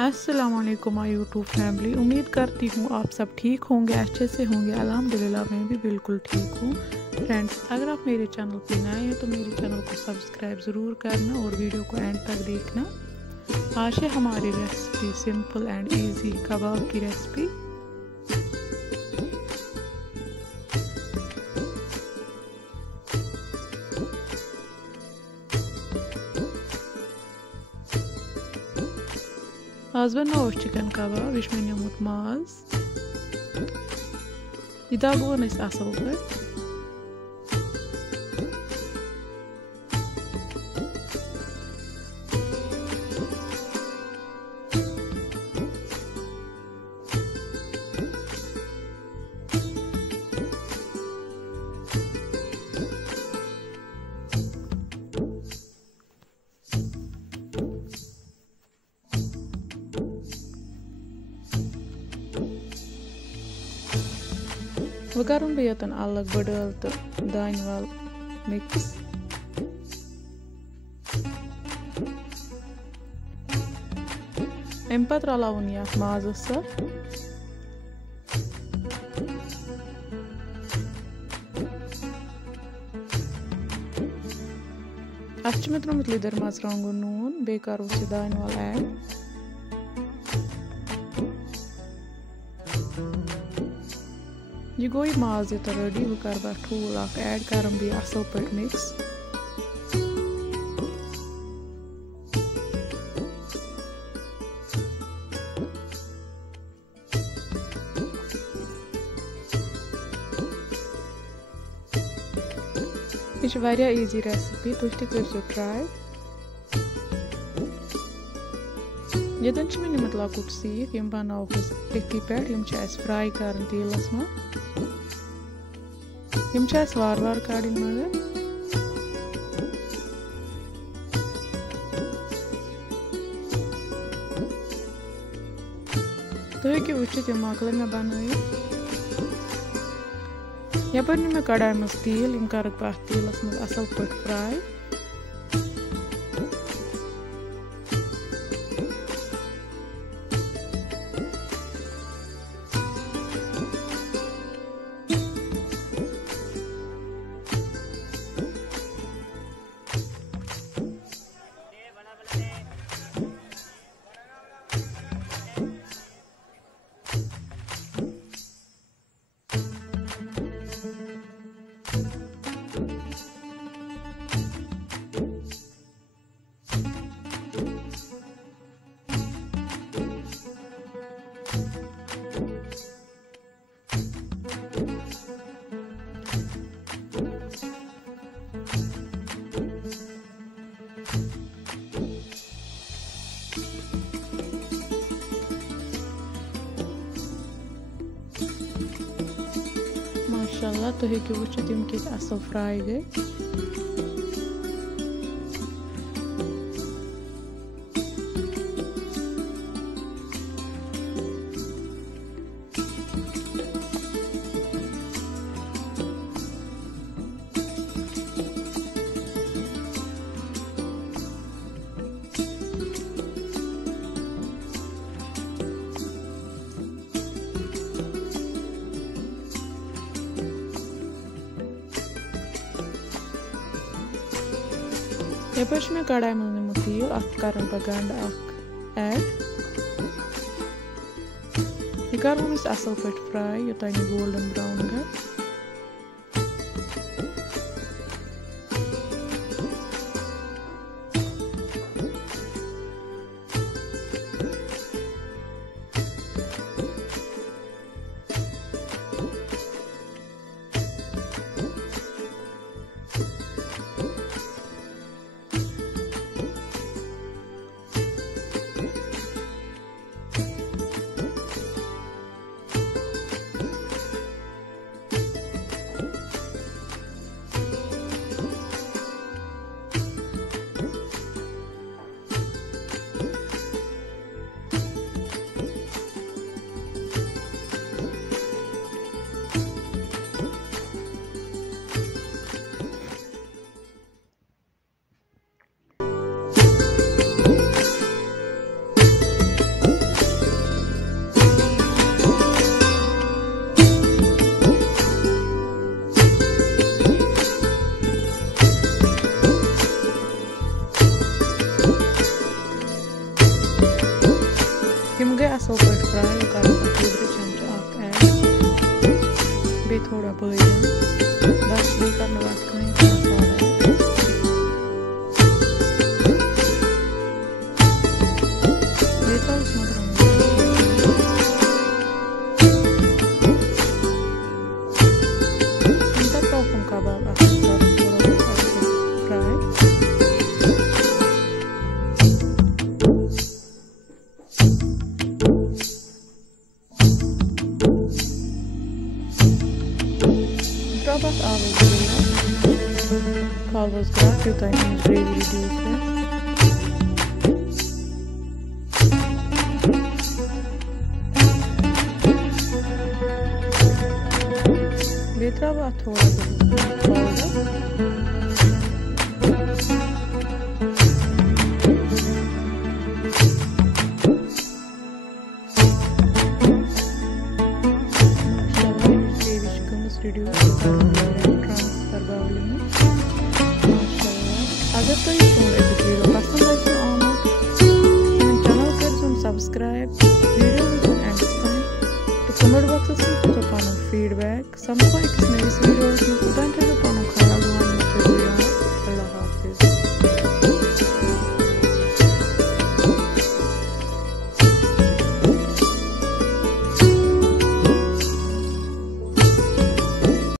अस्सलामुअलैकुम my YouTube family. उम्मीद करती हूँ आप सब ठीक होंगे, अच्छे से होंगे। अल्हम्दुलिल्लाह मैं भी बिल्कुल ठीक हूँ। फ्रेंड्स, अगर आप मेरे चैनल पर नए हैं तो मेरे चैनल को सब्सक्राइब ज़रूर करना और वीडियो को एंड तक देखना। आज है हमारी रेसिपी सिंपल एंड इजी कबाब की रेसिपी। आज बनाओ चिकन कबाब। यह निमुत माज यह दगोन असल पे। वह करूँ बह योतन अलग बड़ल तो दान वाल मिक्स। अम पत रलावन यह माजस सर। अत मे त्रुमुत लिदर मर्चुवांगन नून बे करो दान वाल ऐड। यह गो माज यूत रेडी। वह कर बह ठूल ऐड कर बह असल पे मिक्स। यह वारिया इजी रेसिपी, तुम तह करो ट्राई। यतन मे निमुत लकुट सीख यम बनाओ अथी पे फ्राई कर तेलस में। यम वार वार कड़न मगर तुम हेकि वुचित यम मकल मे बन। यप मे कड़ाई मज तेल यम कर बह तेलस मज असल पे फ्राई। माशाअल्लाह तुम हेकि वुचित यम कित असल फ्राई गई। यप मे कड़ाई मज निमुत तेल अत कर बह गंड ऐड। यह कर असल पे फ्राई योतान यह गोल्डन ब्राउन गए। हम गए असल पे फ्राई करो चमचा ऐड बे थोड़ा बदन बस बे कर बात करें मसाला बे तो उसमें kebab akan taruh fry. Berapa awal dulu? Kalau sekarang kita ini gravy reduce ya. Betrava थोड़ा अगर तो ये वीडियो पसंद आए चैनल सब्सक्राइब वीडियो एंड तो कमेंट बॉक्स में फीडबैक समझो किस नई वीडियो में